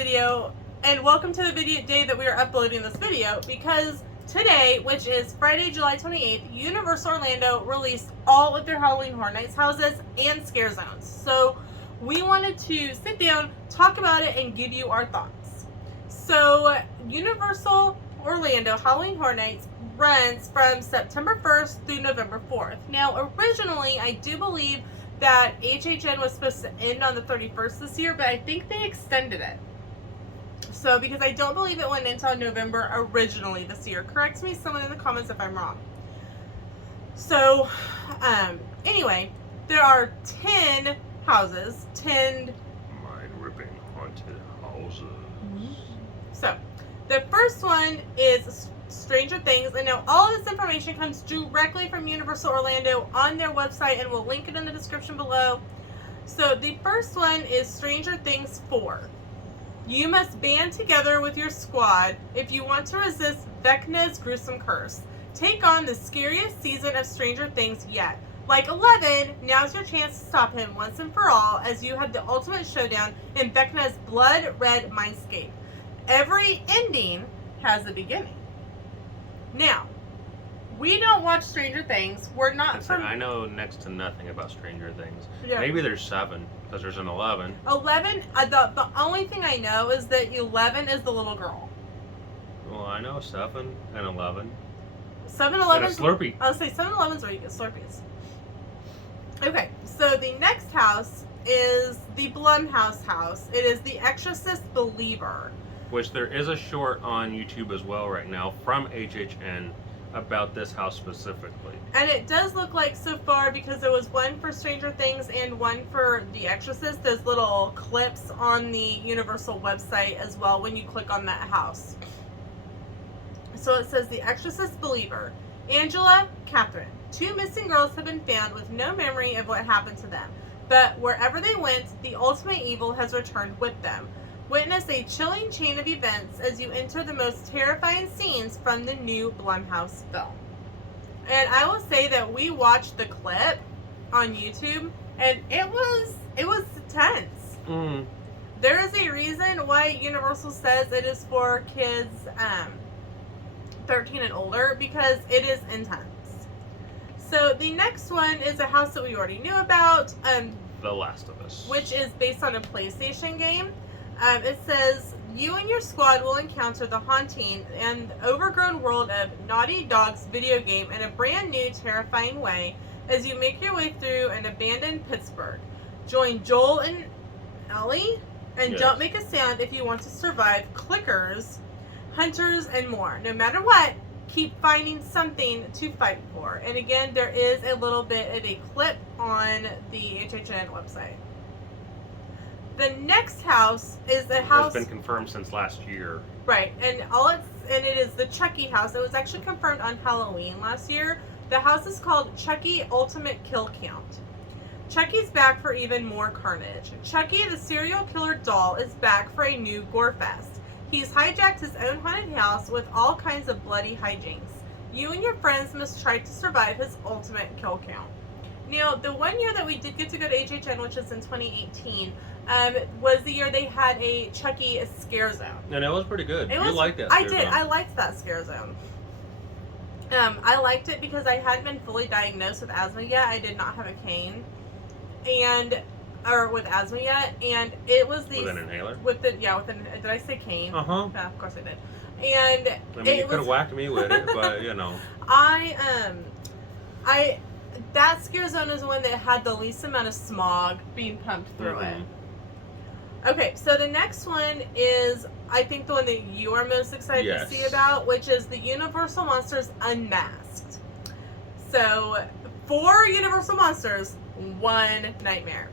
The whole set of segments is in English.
video, and welcome to the video day that we are uploading this video, because today, which is Friday, July 28th, Universal Orlando released all of their Halloween Horror Nights houses and scare zones. So we wanted to sit down, talk about it, and give you our thoughts. So Universal Orlando Halloween Horror Nights runs from September 1st through November 4th. Now, originally, I do believe that HHN was supposed to end on the 31st this year, but I think they extended it. So, because I don't believe it went into November originally this year. Correct me, someone in the comments, if I'm wrong. So, anyway, there are 10 houses, 10 mind-ripping haunted houses. So, the first one is Stranger Things, and now all of this information comes directly from Universal Orlando on their website, and we'll link it in the description below. So the first one is Stranger Things 4. You must band together with your squad if you want to resist Vecna's gruesome curse. Take on the scariest season of Stranger Things yet. Like 11, now's your chance to stop him once and for all as you have the ultimate showdown in Vecna's blood-red mindscape. Every ending has a beginning. Now, we don't watch Stranger Things. We're not from... I know next to nothing about Stranger Things. Yeah. Maybe there's 7, because there's an 11. 11, the only thing I know is that 11 is the little girl. Well, I know 7 and 11. 7-Eleven. And a Slurpee. I'll say 7-Eleven's where you get Slurpees. Okay, so the next house is the Blumhouse house. It is The Exorcist Believer. Which there is a short on YouTube as well right now from HHN about this house specifically. And it does look like so far, because there was one for Stranger Things and one for The Exorcist, there's little clips on the Universal website as well when you click on that house. So it says The Exorcist Believer. Angela, Catherine. 2 missing girls have been found with no memory of what happened to them. But wherever they went, the ultimate evil has returned with them. Witness a chilling chain of events as you enter the most terrifying scenes from the new Blumhouse film. And I will say that we watched the clip on YouTube, and it was tense. Mm. There is a reason why Universal says it is for kids 13 and older, because it is intense. So the next one is a house that we already knew about, The Last of Us, which is based on a PlayStation game. It says, you and your squad will encounter the haunting and overgrown world of Naughty Dog's video game in a brand new, terrifying way as you make your way through an abandoned Pittsburgh. Join Joel and Ellie, and Yes. don't make a sound if you want to survive clickers, hunters, and more. No matter what, keep finding something to fight for. And again, there is a little bit of a clip on the HHN website. The next house is a house... It's been confirmed since last year. Right, and it is the Chucky house. It was actually confirmed on Halloween last year. The house is called Chucky Ultimate Kill Count. Chucky's back for even more carnage. Chucky, the serial killer doll, is back for a new gore fest. He's hijacked his own haunted house with all kinds of bloody hijinks. You and your friends must try to survive his ultimate kill count. Now, the one year that we did get to go to HHN, which is in 2018, was the year they had a Chucky scare zone. And it was pretty good. You liked that I scare did. zone. I liked that scare zone. I liked it because I hadn't been fully diagnosed with asthma yet. I did not have a cane, or with asthma yet, and it was the With an inhaler? Did I say cane? Uh-huh. Yeah, of course I did. And I mean, you could have whacked me with it, but you know. That scare zone is the one that had the least amount of smog being pumped through it. Okay, so the next one is, I think, the one that you are most excited to see about, which is the Universal Monsters Unmasked. So, 4 Universal Monsters, 1 nightmare.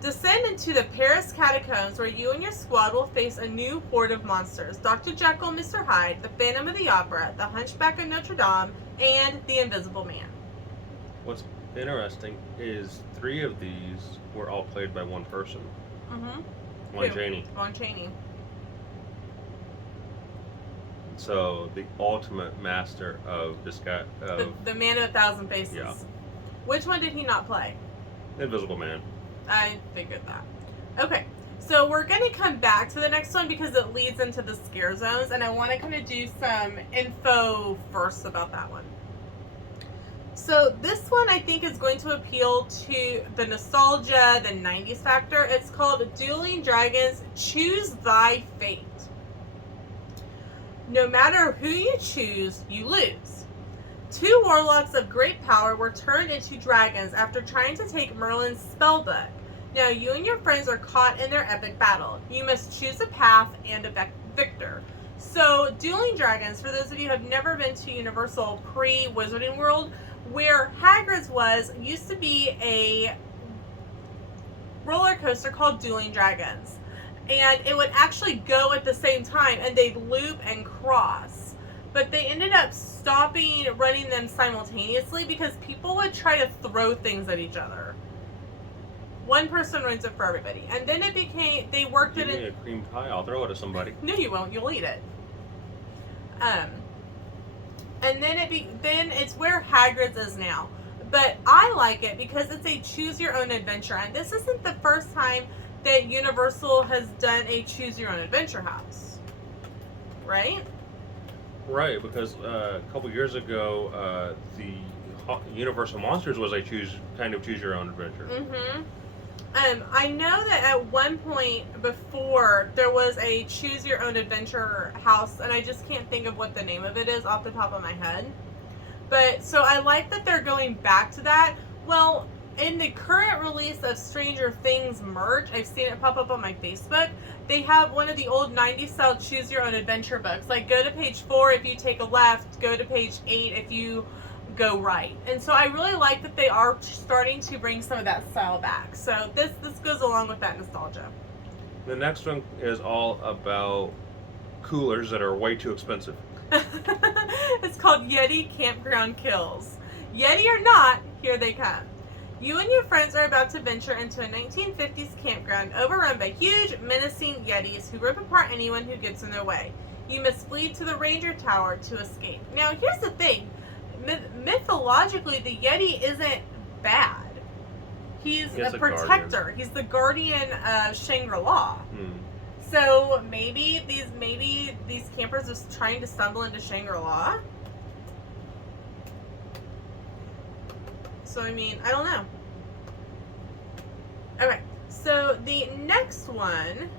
Descend into the Paris catacombs where you and your squad will face a new horde of monsters. Dr. Jekyll, Mr. Hyde, the Phantom of the Opera, the Hunchback of Notre Dame, and the Invisible Man. What's interesting is 3 of these were all played by one person. Mm-hmm. Lon Chaney. Lon Chaney. So the ultimate master of this guy, The Man of 1,000 Faces. Yeah. Which one did he not play? Invisible Man. I figured that. Okay, So we're going to come back to the next one because it leads into the scare zones, and I want to kind of do some info first about that one. So this one I think is going to appeal to the nostalgia, the 90s factor. It's called Dueling Dragons, Choose Thy Fate. No matter who you choose, you lose. Two warlocks of great power were turned into dragons after trying to take Merlin's spellbook. Now you and your friends are caught in their epic battle. You must choose a path and a victor. So Dueling Dragons, for those of you who have never been to Universal pre-Wizarding World, where Hagrid's was, used to be a roller coaster called Dueling Dragons. And it would actually go at the same time, and they'd loop and cross. But they ended up stopping running them simultaneously because people would try to throw things at each other. One person runs it for everybody. And then it became, they worked it in... Give me a cream pie, I'll throw it at somebody. No, you won't. You'll eat it. And then then it's where Hagrid's is now. But I like it because it's a choose your own adventure. And this isn't the first time that Universal has done a choose your own adventure house. Right? Right, because a couple years ago, the Universal Monsters was a choose your own adventure. Mm-hmm. I know that at one point before there was a choose your own adventure house, and I just can't think of what the name of it is off the top of my head. But so I like that they're going back to that. Well, in the current release of Stranger Things merch, I've seen it pop up on my Facebook. They have one of the old 90s style choose your own adventure books. Like go to page 4 if you take a left, go to page 8 if you go right. And so I really like that they are starting to bring some of that style back. So this goes along with that nostalgia. The next one is all about coolers that are way too expensive. It's called Yeti Campground Kills. Yeti or not, here they come. You and your friends are about to venture into a 1950s campground overrun by huge, menacing Yetis who rip apart anyone who gets in their way. You must flee to the Ranger Tower to escape. Now, here's the thing. Mythologically, the Yeti isn't bad. He's a protector. Guardian. He's the guardian of Shangri-La. So maybe these campers are trying to stumble into Shangri-La. So I mean, I don't know. Okay, so the next one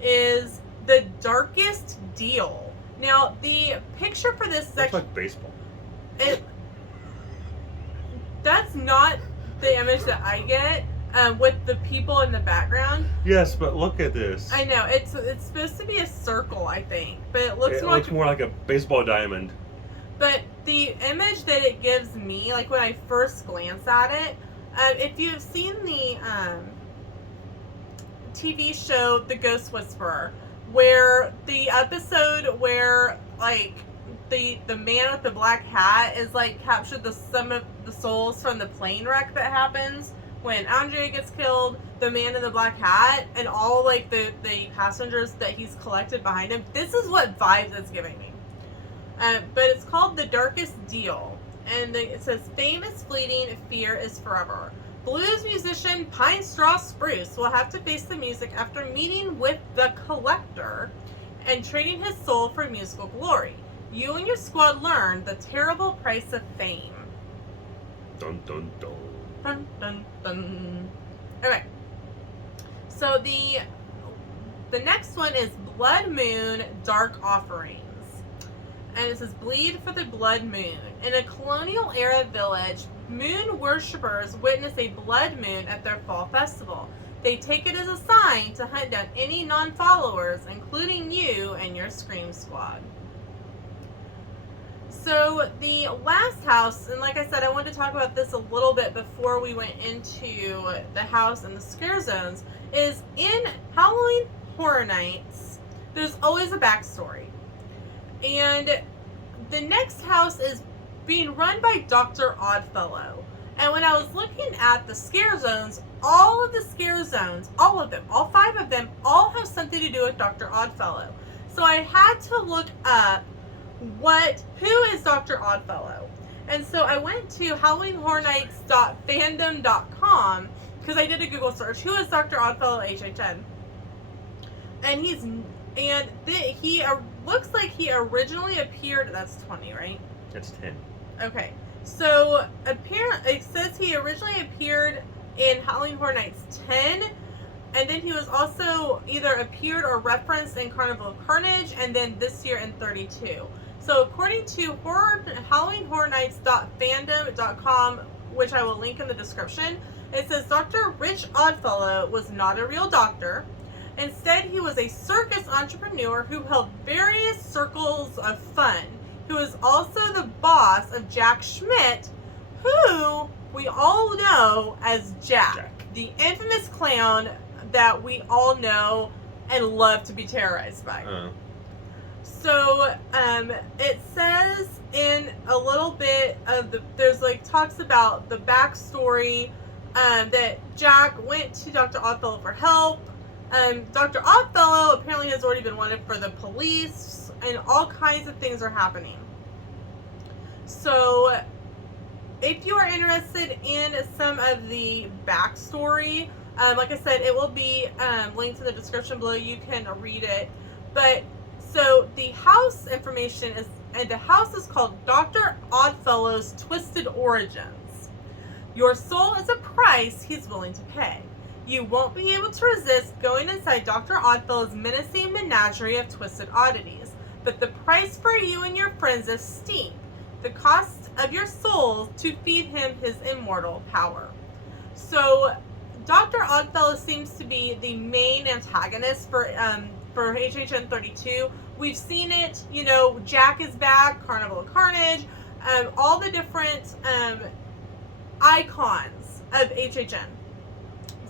is The Darkest Deal. Now the picture for this section looks like baseball. That's not the image that I get with the people in the background. Yes, but look at this. I know it's supposed to be a circle, I think, but it looks more like a baseball diamond. But the image that it gives me, like when I first glance at it, if you've seen the TV show The Ghost Whisperer, where the episode where like the man with the black hat is like captured some of the souls from the plane wreck that happens when Andrea gets killed, the man in the black hat, and all like the passengers that he's collected behind him. This is what vibes it's giving me. But it's called The Darkest Deal, and it says fame is fleeting, fear is forever. Blues musician Pine Straw Spruce will have to face the music after meeting with the Collector and trading his soul for musical glory. You and your squad learn the terrible price of fame. Dun dun dun. Dun dun dun. Okay. So the next one is Blood Moon Dark Offerings. And it says bleed for the blood moon. In a colonial era village, moon worshippers witness a blood moon at their fall festival. They take it as a sign to hunt down any non-followers, including you and your Scream Squad. So the last house, and like I said, I wanted to talk about this a little bit before we went into the house and the scare zones, is in Halloween Horror Nights, there's always a backstory. And the next house is being run by Dr. Oddfellow. And when I was looking at the scare zones, all of the scare zones, all of them, all 5 of them, all have something to do with Dr. Oddfellow. So I had to look up who is Dr. Oddfellow. And so I went to HalloweenHorrorNights.fandom.com, because I did a Google search. Who is Dr. Oddfellow HHN? And he looks like he originally appeared. That's 20, right? That's 10. Okay. So it says he originally appeared in Halloween Horror Nights 10, and then he was also either appeared or referenced in Carnival of Carnage, and then this year in 32. So according to HalloweenHorrorNights.fandom.com, which I will link in the description, it says Dr. Rich Oddfellow was not a real doctor. Instead, he was a circus entrepreneur who held various circles of fun, who is also the boss of Jack Schmidt, who we all know as Jack, the infamous clown that we all know and love to be terrorized by. So, it says in a little bit of talks about the backstory, that Jack went to Dr. Oddfellow for help. Dr. Oddfellow apparently has already been wanted for the police, and all kinds of things are happening. So, if you are interested in some of the backstory, like I said, it will be linked in the description below. You can read it. But, so the house information is, and the house is called Dr. Oddfellow's Twisted Origins. Your soul is a price he's willing to pay. You won't be able to resist going inside Dr. Oddfellow's menacing menagerie of twisted oddities, but the price for you and your friends is steep. The cost of your souls to feed him his immortal power. So, Dr. Oddfellow seems to be the main antagonist for HHN 32. We've seen it, Jack is back, Carnival of Carnage, all the different icons of HHN.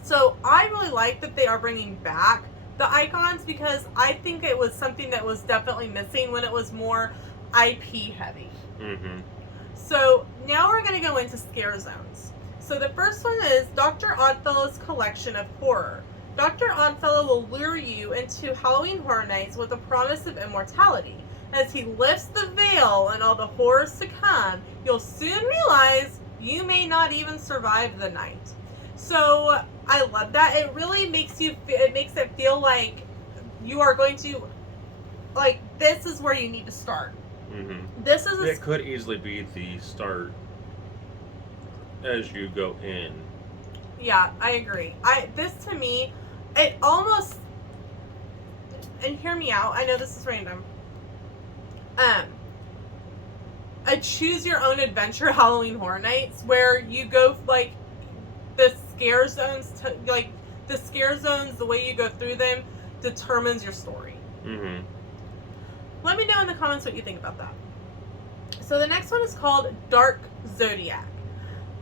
So I really like that they are bringing back the icons, because I think it was something that was definitely missing when it was more IP heavy. Mm-hmm. So now we're going to go into scare zones. So the first one is Dr. Oddfellow's collection of horror. Dr. Oddfellow will lure you into Halloween Horror Nights with a promise of immortality. As he lifts the veil and all the horrors to come, you'll soon realize you may not even survive the night. So I love that. It really makes it feel like you are going to, like, this is where you need to start. Mm-hmm. It could easily be the start as you go in. Yeah, I agree. This to me, it almost, and hear me out, I know this is random, a choose your own adventure Halloween Horror Nights, where you go, like, the scare zones, the way you go through them determines your story. Mm-hmm. Let me know in the comments what you think about that. So the next one is called Dark Zodiac.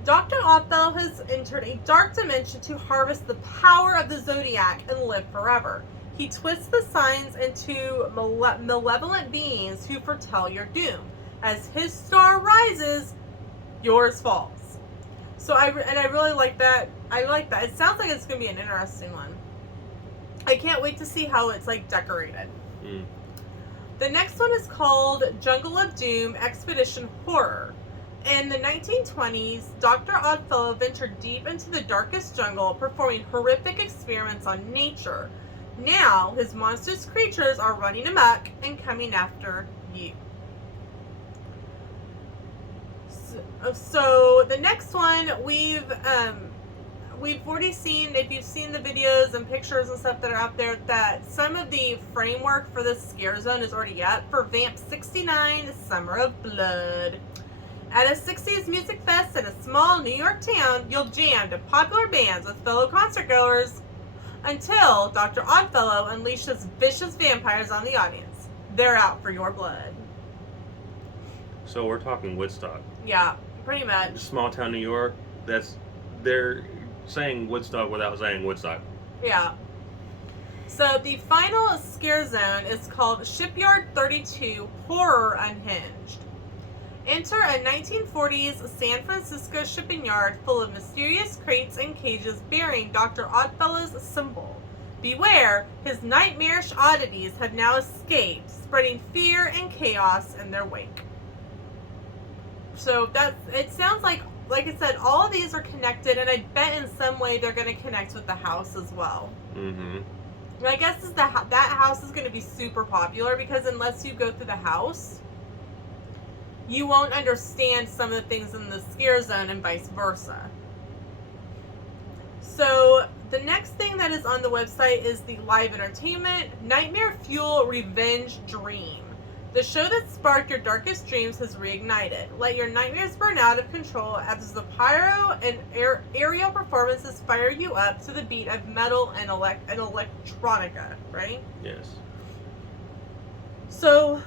Dr. Oddfellow has entered a dark dimension to harvest the power of the Zodiac and live forever. He twists the signs into malevolent beings who foretell your doom. As his star rises, yours falls. So I really like that. I like that. It sounds like it's going to be an interesting one. I can't wait to see how it's, like, decorated. Mm. The next one is called Jungle of Doom Expedition Horror. In the 1920s, Dr. Oddfellow ventured deep into the darkest jungle, performing horrific experiments on nature. Now, his monstrous creatures are running amok and coming after you. So the next one, we've already seen, if you've seen the videos and pictures and stuff that are out there, that some of the framework for this scare zone is already up for Vamp 69 Summer of Blood. At a 60s music fest in a small New York town, you'll jam to popular bands with fellow concertgoers until Dr. Oddfellow unleashes vicious vampires on the audience. They're out for your blood. So we're talking Woodstock. Yeah, pretty much. Small town New York, they're saying Woodstock without saying Woodstock. Yeah. So the final scare zone is called Shipyard 32 Horror Unhinged. Enter a 1940s San Francisco shipping yard full of mysterious crates and cages bearing Dr. Oddfellow's symbol. Beware, his nightmarish oddities have now escaped, spreading fear and chaos in their wake. So it sounds like like I said, all of these are connected, and I bet in some way they're going to connect with the house as well. Mm-hmm. My guess is that house is going to be super popular because unless you go through the house, you won't understand some of the things in the scare zone and vice versa. So the next thing that is on the website is the live entertainment, Nightmare Fuel Revenge Dream. The show that sparked your darkest dreams has reignited. Let your nightmares burn out of control as the pyro and aerial performances fire you up to the beat of metal and electronica, right? Yes. So,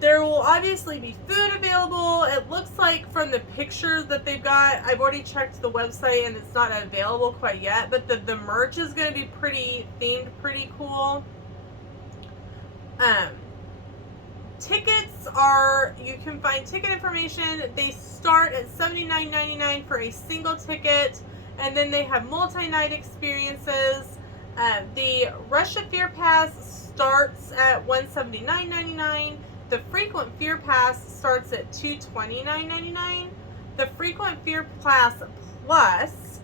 there will obviously be food available. It looks like from the pictures that they've got, I've already checked the website and it's not available quite yet, but the merch is going to be pretty themed, pretty cool. Tickets are, you can find ticket information. They start at $79.99 for a single ticket, and then they have multi-night experiences. The Rush of Fear Pass starts at $179.99. The Frequent Fear Pass starts at $229.99. The Frequent Fear Pass Plus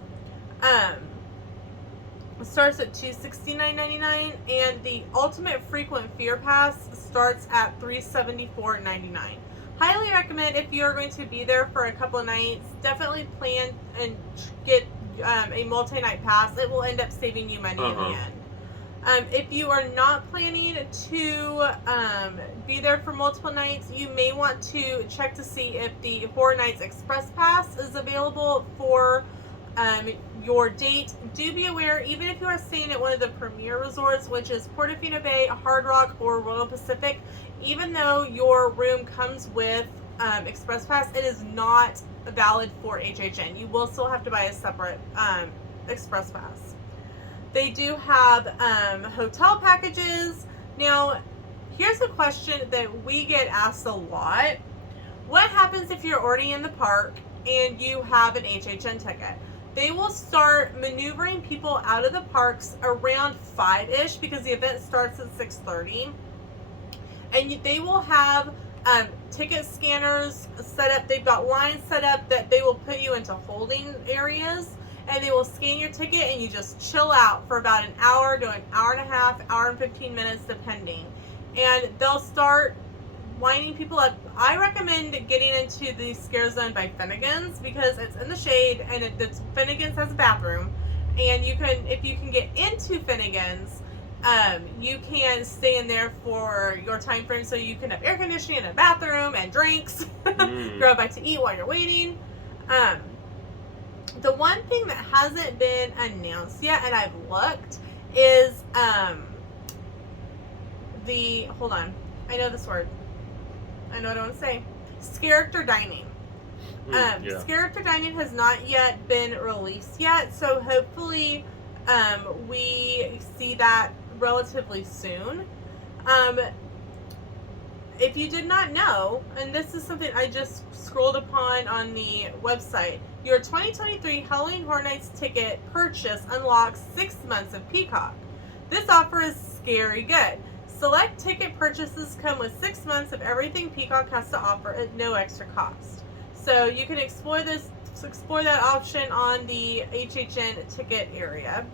starts at $269.99, and the Ultimate Frequent Fear Pass starts at $374.99. Highly recommend if you're going to be there for a couple of nights, definitely plan and get a multi-night pass. It will end up saving you money in the end. If you are not planning to be there for multiple nights, you may want to check to see if the Horror Nights Express Pass is available for your date. Do be aware, even if you are staying at one of the premier resorts, which is Portofino Bay, Hard Rock, or Royal Pacific, even though your room comes with Express Pass, it is not valid for HHN. You will still have to buy a separate Express Pass. They do have hotel packages. Now, here's a question that we get asked a lot. What happens if you're already in the park and you have an HHN ticket? They will start maneuvering people out of the parks around 5-ish because the event starts at 6:30. And they will have ticket scanners set up. They've got lines set up that they will put you into holding areas, and they will scan your ticket, and you just chill out for about an hour to an hour and a half, hour and 15 minutes depending. And they'll start lining people up. I recommend getting into the scare zone by Finnegan's because it's in the shade, and Finnegan's has a bathroom, and you can, if you can get into Finnegan's, you can stay in there for your time frame, so you can have air conditioning and a bathroom and drinks. Grab a bite to eat while you're waiting. The one thing that hasn't been announced yet, and I've looked, is hold on, I know this word. I know what I want to say. Character dining. Character dining has not yet been released yet, so hopefully we see that relatively soon. If you did not know, and this is something I just scrolled upon on the website, your 2023 Halloween Horror Nights ticket purchase unlocks 6 months of Peacock. This offer is scary good. Select ticket purchases come with 6 months of everything Peacock has to offer at no extra cost. So you can explore that option on the HHN ticket area.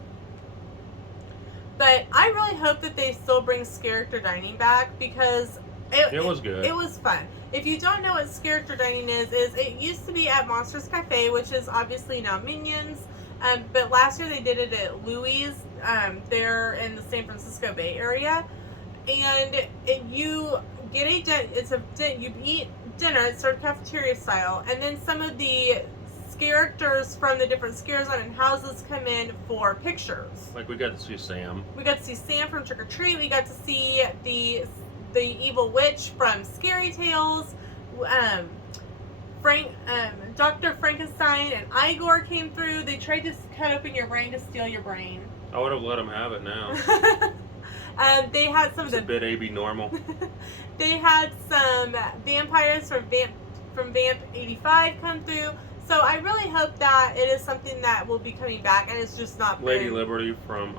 But I really hope that they still bring character dining back because it was good. It was fun. If you don't know what character dining is it used to be at Monsters Cafe, which is obviously now Minions. But last year they did it at Louis, there in the San Francisco Bay Area. And you eat dinner, it's sort of cafeteria style, and then some of the characters from the different scare zone and houses come in for pictures. Like we got to see Sam. We got to see Sam from Trick or Treat. We got to see the evil witch from Scary Tales. Dr. Frankenstein and Igor came through. They tried to cut open your brain to steal your brain. I would have let them have it now. They had some it's a bit AB normal. They had some vampires from Vamp 85 come through. So I really hope that it is something that will be coming back, and it's just not Lady Liberty from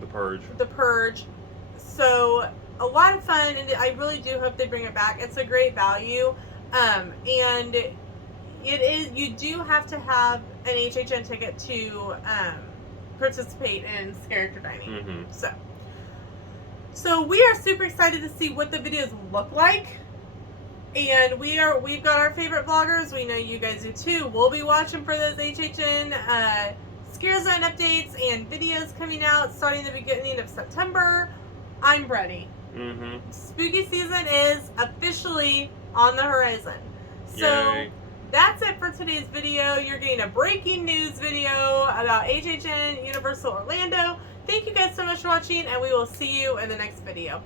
The Purge. The Purge. So a lot of fun, and I really do hope they bring it back. It's a great value. And it is, you do have to have an HHN ticket to participate in character dining. Mm-hmm. So we are super excited to see what the videos look like. And we've got our favorite vloggers. We know you guys do too. We'll be watching for those HHN Scare Zone updates and videos coming out starting the beginning of September. I'm ready. Mm-hmm. Spooky season is officially on the horizon. So Yay. that's it for today's video. You're getting a breaking news video about HHN Universal Orlando. Thank you guys so much for watching, and we will see you in the next video.